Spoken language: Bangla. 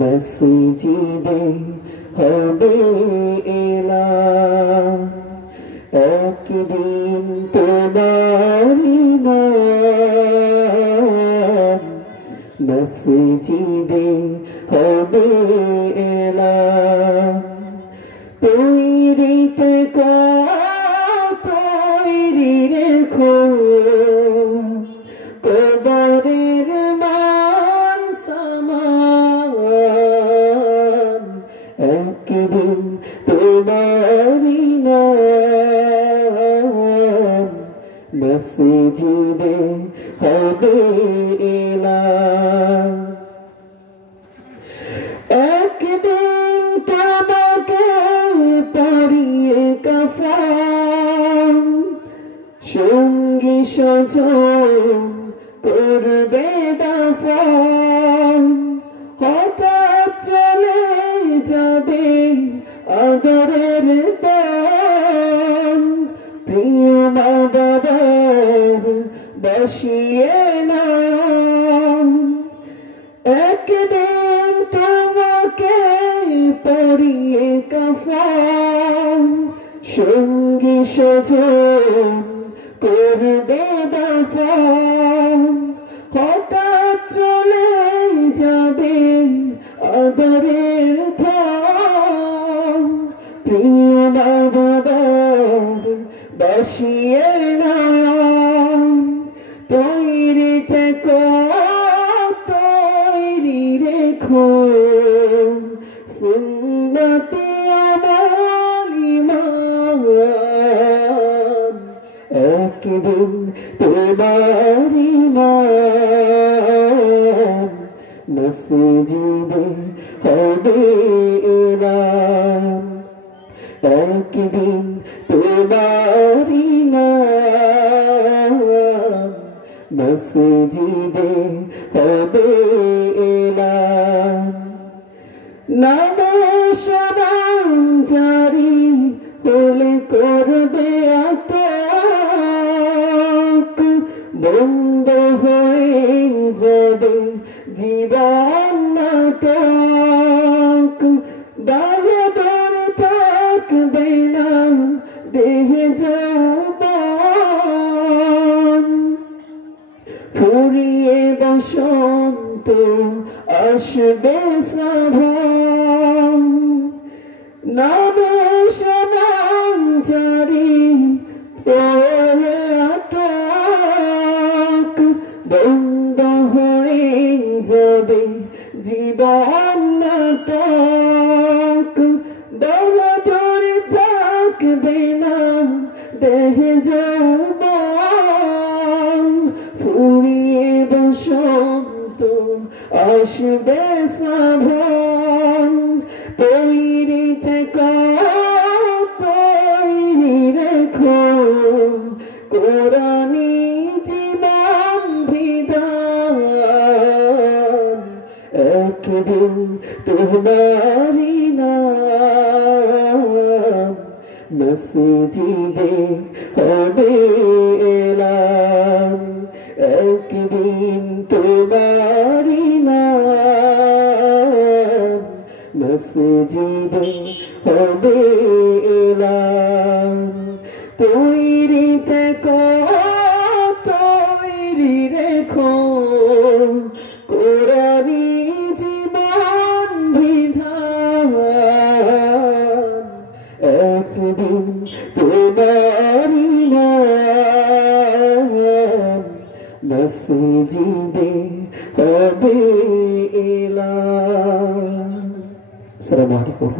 মসজিদে হবে এলান, একদিন তোমারি নাম। মসজিদে হবে এলান, তৈরি থেকো, তৈরি রেখো, কবরের মান সামান। একদিন তোমারি নাম, মসজিদে হবে এলান। একদিন তোমাকে পরিয়ে কাফন, সঙ্গী স্বজন করবে দাফন। হঠাৎ চলে যাবে আদরের দান, প্রিয় মা বাবার বসিয়ে নাম। একদিন তোমাকে পরিয়ে কাফন, সঙ্গী স্বজন করবে দাফন। হঠাৎ চলে যাবে আদরের ধাম, প্রিয় মা বাবার বসিয়ে নাম। তৈরি থেকো, তৈরি রেখো, সুন্নতে আমল ঈমান। একদিন তোমারি নাম, মসজিদে হবে এলান। একদিন তোমারি নাম, মসজিদে হবে এলান। নামে সবাই জারি হলে করবে আটক, বন্ধ হয়ে যাবে জীবন নাটক। দায়ে ধরে থাকবে না দেহে যৌবন, ফুরিয়ে বসন্ত আসবে শ্রাবণ। নামে সমান জারি পড়ে আটক, বন্ধ হয়ে যাবে জীবন নাটক। দৌড়া ধরে থাকবে না দেহে যৌবন, ফুরিয়ে বসন্ত আসবে শ্রাবণ। তৈরি থেকো, তৈরি রেখো, কোরআনি জীবন বিধান। একদিন তোমারি নাম, মসজিদে হবে এলান। একদিন তোমারি নাম, মসজিদে হবে এলান। তৈরি থেকো, তৈরি রেখো, কোরআনি জীবন বিধান। একদিন তোমারি নাম, মসজিদে হবে এলান। আসসালামু আলাইকুম।